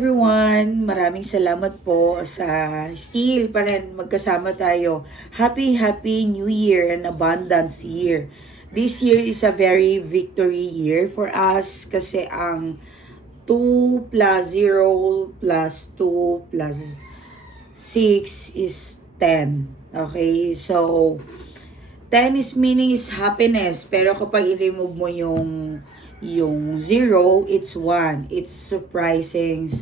Everyone, maraming salamat po sa still pa rin magkasama tayo. Happy New Year and abundance year. This year is a very victory year for us kasi ang 2 plus 0 plus 2 plus 6 is 10. Okay? So, 10 is meaning is happiness. Pero kapag i-remove mo yung 0, it's 1. It's surprising.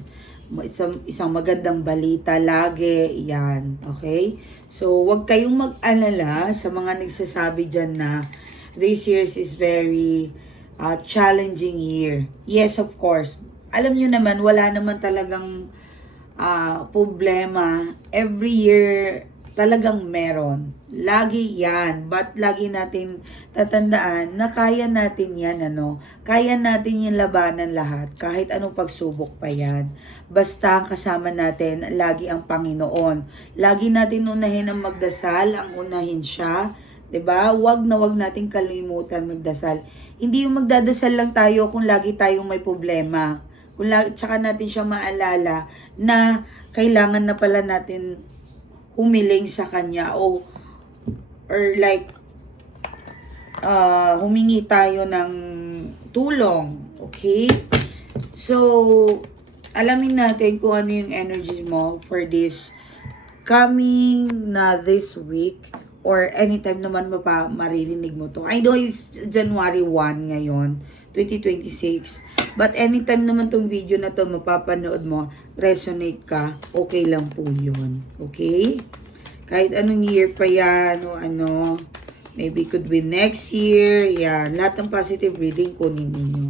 Isang magandang balita lagi. Yan. Okay? So, wag kayong mag-alala sa mga nagsasabi dyan na this year is very challenging year. Yes, of course. Alam nyo naman, wala naman talagang problema. Every year, talagang meron. Lagi yan. But lagi natin tatandaan na kaya natin yan, Kaya natin yung labanan lahat. Kahit anong pagsubok pa yan. Basta ang kasama natin, lagi ang Panginoon. Lagi natin unahin ang magdasal, ang unahin siya. 'Di ba? Wag natin kalimutan magdasal. Hindi yung magdadasal lang tayo kung lagi tayong may problema. Tsaka natin siya maalala na kailangan na pala natin humiling sa kanya or like humingi tayo ng tulong. Okay? So, alamin natin kung ano yung energies mo for this coming na this week or anytime naman maririnig mo to. I know it's January 1 ngayon, 2026. But anytime naman tong video na to mapapanood mo, resonate ka, okay lang po yun. Okay? Kahit anong year pa yan o maybe could be next year. Yan. Lahat ng positive reading kunin ninyo.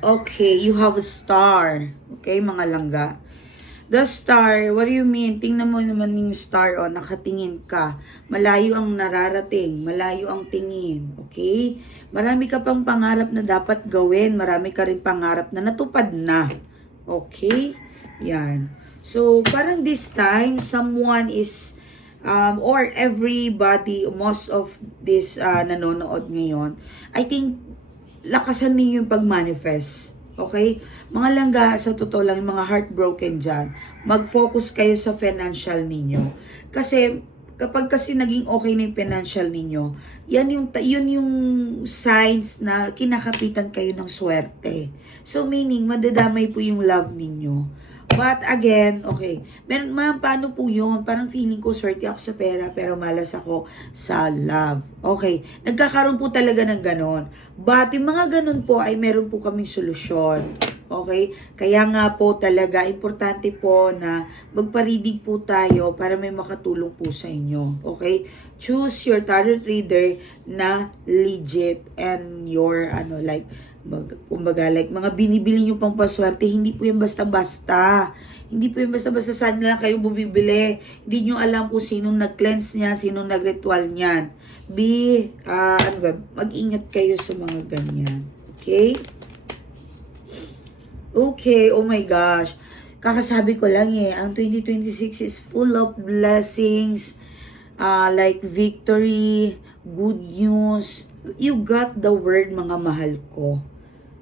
Okay, you have a star. Okay, mga langga. The star, what do you mean? Tingnan mo naman yung star, nakatingin ka. Malayo ang nararating, malayo ang tingin, okay? Marami ka pang pangarap na dapat gawin, marami ka rin pangarap na natupad na, okay? Yan. So, parang this time, someone is, or everybody, most of this nanonood ngayon, I think, lakasan niyo yung pag-manifest. Okay? Mga langga, sa totoo lang, yung mga heartbroken dyan, mag-focus kayo sa financial ninyo. Kasi, kapag kasi naging okay na yung financial ninyo, yun yung signs na kinakapitan kayo ng swerte. So, meaning, madadamay po yung love ninyo. But again, okay, ma'am, paano po yun? Parang feeling ko, swerte ako sa pera, pero malas ako sa love. Okay, nagkakaroon po talaga ng ganon. But yung mga ganon po ay meron po kaming solusyon. Okay, kaya nga po talaga, importante po na magparidig po tayo para may makatulong po sa inyo. Okay, choose your tarot reader na legit and your, kumbaga, like, mga binibili nyo pang paswerte, hindi po yan basta-basta. Hindi po yan basta-basta, saan lang kayo bumibili. Hindi nyo alam kung sinong nag-cleanse niyan, sinong nag-ritual niyan. Mag-ingat kayo sa mga ganyan. Okay? Okay, oh my gosh. Kakasabi ko lang ang 2026 is full of blessings, like victory, good news. You got the word, mga mahal ko.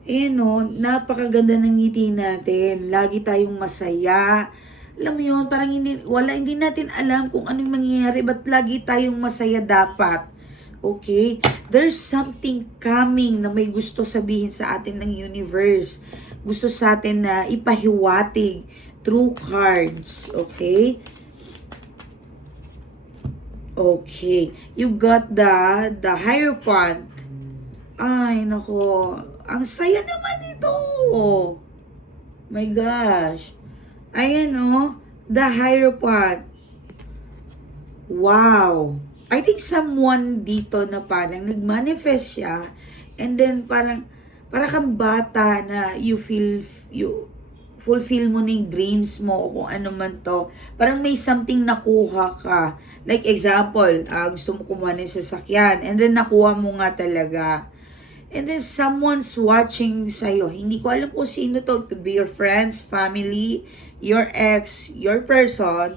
Napakaganda ng ngiti natin. Lagi tayong masaya. Alam mo yun, parang hindi natin alam kung anong mangyayari, but lagi tayong masaya dapat. Okay? There's something coming na may gusto sabihin sa atin ng universe. Gusto sa atin na ipahiwatig through cards. Okay? Okay. You got the Hierophant. Ay, nako. Ang saya naman ito. My gosh. Ayan, the Hierophant. Wow. I think someone dito na parang nag-manifest siya and then parang kang bata na you fulfill mo na yung dreams mo o kung ano man to. Parang may something nakuha ka. Like example, gusto mo kumuha ng sasakyan and then nakuha mo nga talaga. And then someone's watching sa'yo. Hindi ko alam kung sino to. It could be your friends, family, your ex, your person.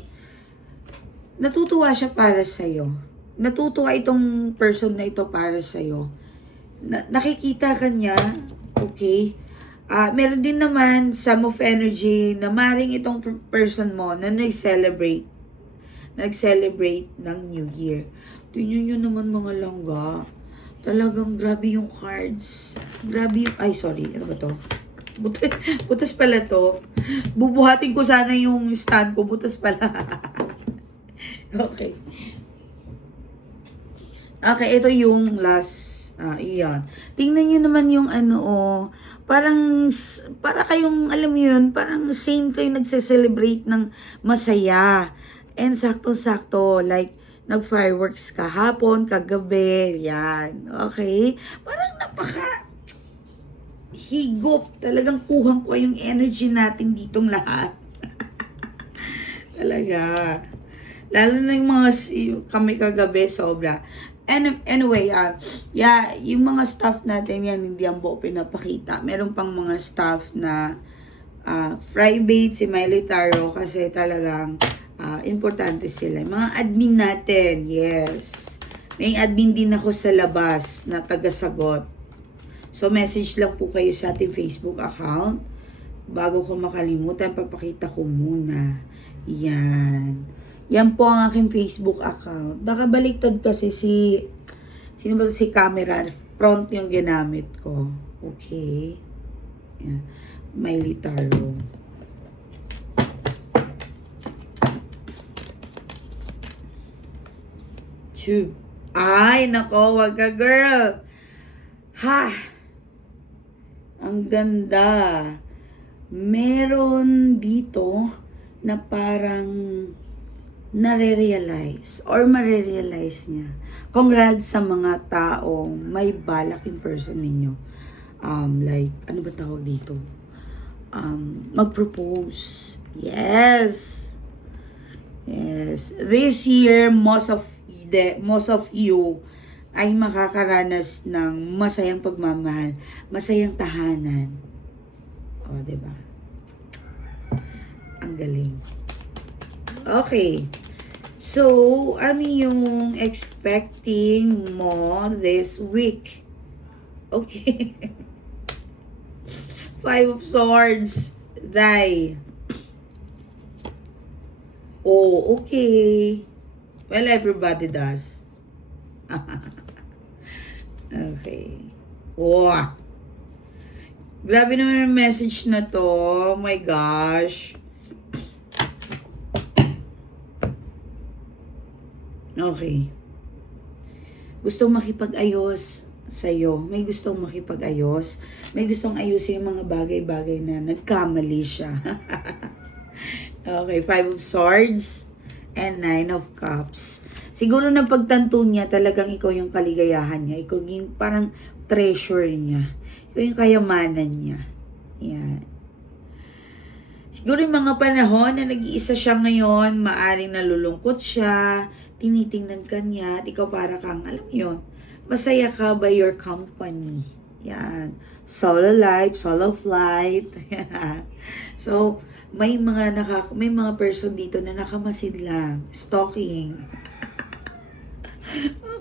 Natutuwa siya para sa'yo. Natutuwa itong person na ito para sa'yo. Nakikita ka niya, okay? Meron din naman some of energy na maring itong person mo na nag-celebrate ng New Year. Tingnan nyo naman mga langga. Talagang grabe yung cards. Grabe yung... Ay, sorry. Ano ba to? Butas pala to. Bubuhatin ko sana yung stand ko. Butas pala. Okay. Okay, ito yung last. Iyan. Tingnan nyo naman yung parang, para kayong, alam mo yun, parang same kayo nagse-celebrate ng masaya. And sakto-sakto, like, nag-fireworks kahapon, kagabi, yan. Okay? Parang higop. Talagang kuhang ko yung energy natin ditong lahat. Talaga. Lalo na yung kami kagabi, sobra. Anyway, yung mga staff natin yan, hindi ang buo pinapakita. Meron pang mga staff na private, si Miley Taro, kasi talagang importante sila. Mga admin natin, yes. May admin din ako sa labas na taga-sagot. So, message lang po kayo sa ating Facebook account. Bago ko makalimutan, papakita ko muna. Yan. Yan po ang aking Facebook account. Nakabaliktad kasi sino ba si camera? Front yung ginamit ko. Okay. Yan. Miley Taro. Tube. Ay, nako, wag ka girl. Ha! Ang ganda. Meron dito na parang nare-realize or mare-realize niya. Congrats sa mga taong may balak in person ninyo. Like, ano ba tawag dito? Mag-propose. Yes. Yes. This year, most of you ay makakaranas ng masayang pagmamahal, masayang tahanan. O, diba? Ang galing. Okay. So, ano yung expecting mo this week? Okay. 5 of Swords. Die. Oh, okay. Well, everybody does. Okay. Wow. Grabe naman yung message na to. Oh my gosh. Okay. Gustong makipag-ayos sa'yo. May gustong makipag-ayos. May gustong ayusin yung mga bagay-bagay na nagkamali siya. Okay, 5 of Swords and 9 of Cups. Siguro na pagtanto niya, talagang ikaw yung kaligayahan niya. Ikaw yung parang treasure niya. Ikaw yung kayamanan niya. Yan. Siguro yung mga panahon na nag-iisa siya ngayon, maaring nalulungkot siya, tinitingnan ka niya, at ikaw para kang, alam mo yun, masaya ka by your company. Yan. Solo life, solo flight. So, may mga person dito na nakamasid lang. Stalking.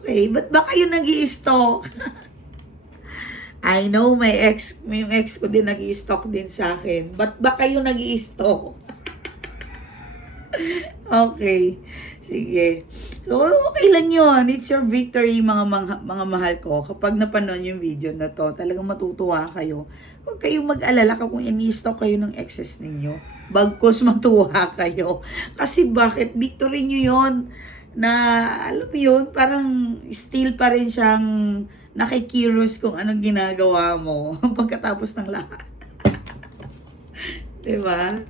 Okay, ba't ba kayo nag-i-stalk? I know yung ex ko din nag-i-stalk din sa akin. Ba't ba kayo nag-i-stalk? Okay. Sige. So, okay lang yun. It's your victory, mga mahal ko. Kapag napanood yung video na to, talagang matutuwa kayo. Kung kayo mag-alala kung ini-stalk kayo ng exes ninyo, bagkos matuwa kayo. Kasi bakit? Victory nyo yun. Na, alam mo yun, parang still pa rin siyang nakikiros kung anong ginagawa mo pagkatapos ng lahat. Diba?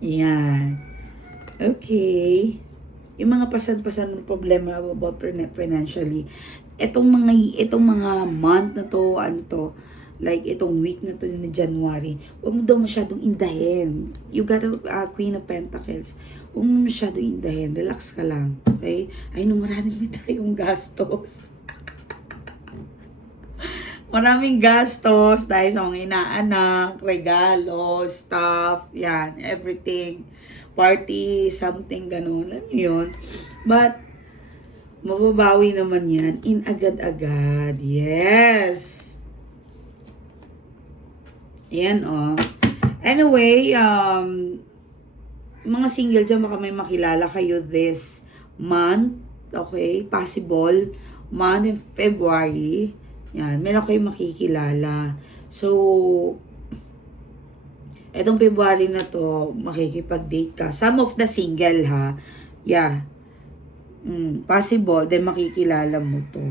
Yan. Okay. Yung mga pasan-pasan ng problema about financially, itong mga month na to, like itong week na to na January, huwag mo daw masyadong indahin. You got a Queen of Pentacles. Huwag mo masyadong indahin. Relax ka lang. Okay? Ay, maraming tayong gastos. Maraming gastos dahil sa mga inaanak, regalo, stuff, yan, everything. Party, something, ganun. Alam mo yun? But, mababawi naman yan in agad-agad. Yes! Ayan, oh. Anyway, mga single dyan, baka may makilala kayo this month. Okay? Possible. Month in February. Yan. Meron kayong makikilala. So, etong February na to, makikipag-date ka. Some of the single, ha? Yeah. Possible. Then, makikilala mo to.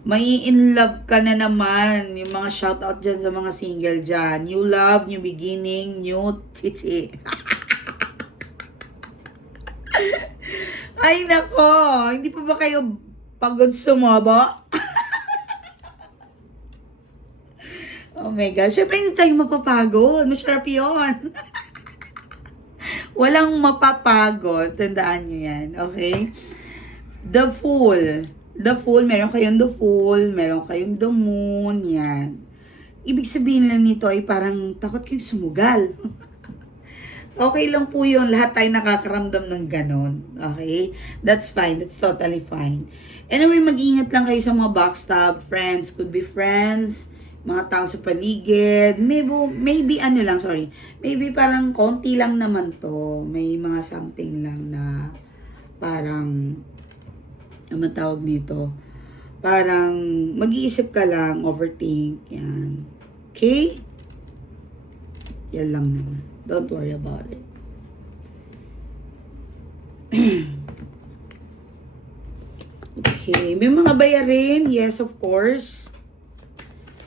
May in love ka na naman. Yung mga shoutout dyan sa mga single dyan. New love, new beginning, new titi. Ay, nako. Hindi pa ba kayo pagod sumobo? Oh my God. Siyempre, hindi tayo mapapagod. Masarap yun. Walang mapapagod. Tandaan nyo yan. Okay? The Fool. The Fool. Meron kayong The Fool. Meron kayong The Moon. Yan. Ibig sabihin lang nito ay parang takot kayong sumugal. Okay lang po yun. Lahat tayo nakakaramdam ng ganon. Okay? That's fine. That's totally fine. Anyway, mag-ingat lang kayo sa mga backstab. Friends. Could be friends. Mga tao sa paligid. Maybe ano lang, sorry. Maybe parang konti lang naman to. May mga something lang na parang ano tawag nito? Parang mag-iisip ka lang, overthink. Yan. Okay? Yan lang naman. Don't worry about it. Okay. May mga bayarin. Yes, of course.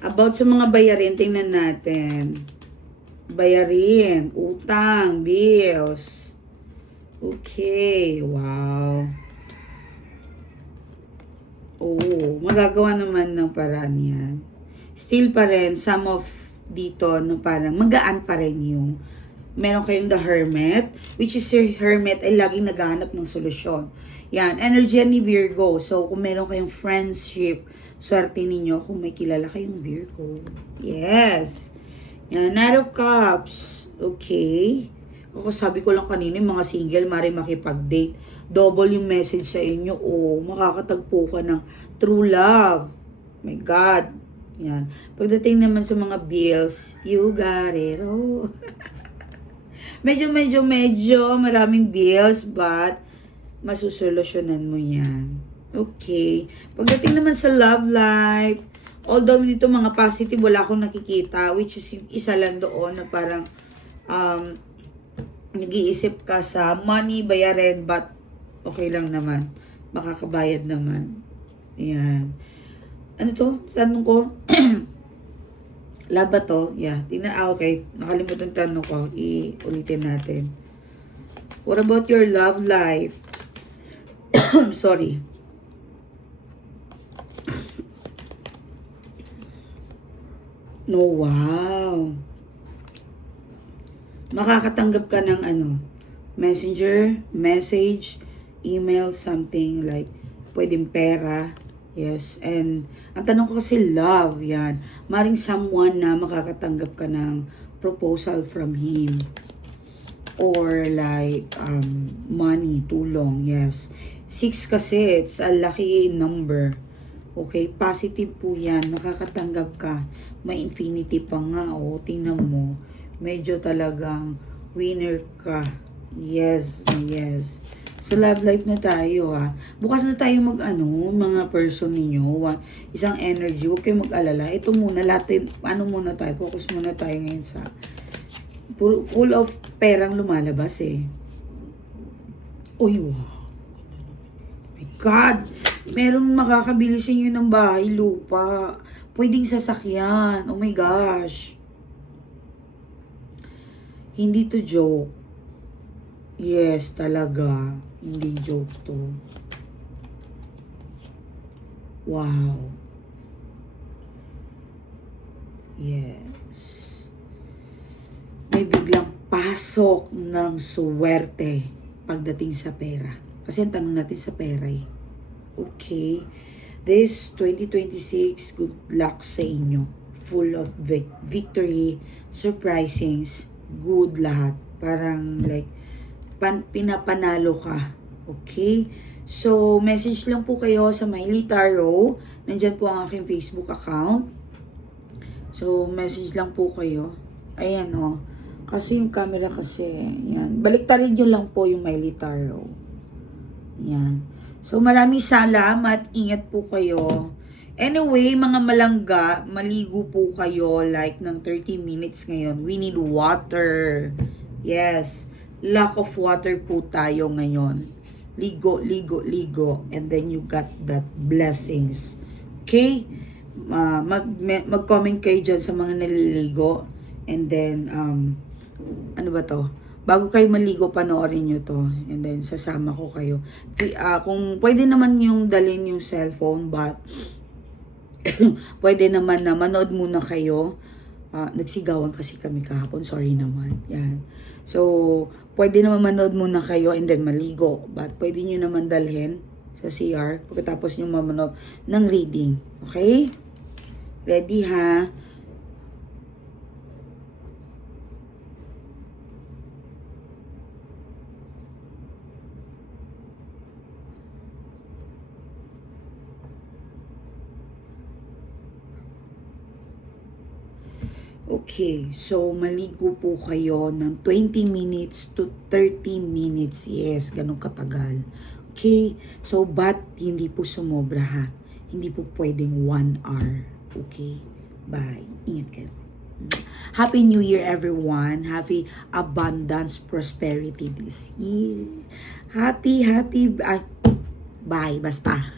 About sa mga bayarin, tingnan natin. Bayarin. Utang. Bills. Okay. Wow. Oo. Magagawa naman ng paraan yan. Still pa rin, some of dito, no, parang magaan pa rin yung meron kayong The Hermit, which is your Hermit ay laging naghahanap ng solusyon. Yan, energy ni Virgo. So, kung meron kayong friendship, swerte ninyo kung may kilala kayong Virgo. Yes. Yan, Knight of Cups. Okay. Ako sabi ko lang kanina, yung mga single, mari makipag-date. Double yung message sa inyo. Oh, makakatagpo ka ng true love. My God. Yan. Pagdating naman sa mga bills, you got it. Oh. medyo maraming bills, but masusolusyonan mo yan. Okay. Pagdating naman sa love life, although dito mga positive, wala akong nakikita, which is isa lang doon na parang nag-iisip ka sa money, bayarin, but okay lang naman. Makakabayad naman. Yan. Ano to? Tanong ko? Laba to? Yeah. Okay. Nakalimutan tanong ko. Ulitin natin. What about your love life? Sorry. No, wow. Makakatanggap ka ng ano, messenger, message, email, something like, pwedeng pera. Yes, and ang tanong ko kasi love, yan. Maring someone na makakatanggap ka ng proposal from him. Or like, money, tulong, yes. 6 kasi, it's a lucky number. Okay, positive po yan. Makakatanggap ka. May infinity pa nga, oh. Tingnan mo. Medyo talagang winner ka. Yes, yes. So, love life na tayo, ha. Bukas na tayo mga person ninyo. Isang energy. Huwag kayong mag-alala. Ito muna, lahat, muna tayo. Focus muna tayo ngayon sa full of perang lumalabas, eh. Uy, wow. My God. Merong makakabili sa inyo ng bahay, lupa. Pwedeng sasakyan. Oh my gosh. Hindi to joke. Yes, talaga. Hindi joke to. Wow. Yes. May biglang pasok ng suwerte pagdating sa pera. Kasi ang tanong natin sa pera, eh. Okay. This 2026, good luck sa inyo. Full of victory, surprisings, good lahat. Parang like, pinapanalo ka. Okay? So, message lang po kayo sa Miley Tarot. Nandyan po ang aking Facebook account. So, message lang po kayo. Ayan, oh. Kasi yung camera kasi, yan. Baliktarin nyo lang po yung Miley Tarot. Yan. So, maraming salamat. Ingat po kayo. Anyway, mga malangga, maligo po kayo like ng 30 minutes ngayon. We need water. Yes. Lack of water po tayo ngayon. Ligo, ligo, ligo. And then you got that blessings. Okay? Mag-comment kayo dyan sa mga naliligo. And then, ano ba to? Bago kayo maligo, panoorin nyo to. And then, sasama ko kayo. Kung pwede naman yung dalhin yung cellphone, but pwede naman na manood muna kayo. Nagsigawan kasi kami kahapon. Sorry naman. Yan. So, pwede naman manood muna kayo and then maligo. But pwede nyo naman dalhin sa CR pagkatapos nyo mamanood ng reading. Okay? Ready ha? Okay, so maligo po kayo ng 20 minutes to 30 minutes. Yes, ganun katagal. Okay, so but hindi po sumobra ha. Hindi po pwedeng 1 hour. Okay, bye. Ingat kayo. Happy New Year everyone. Happy abundance, prosperity this year. Happy, bye. Basta.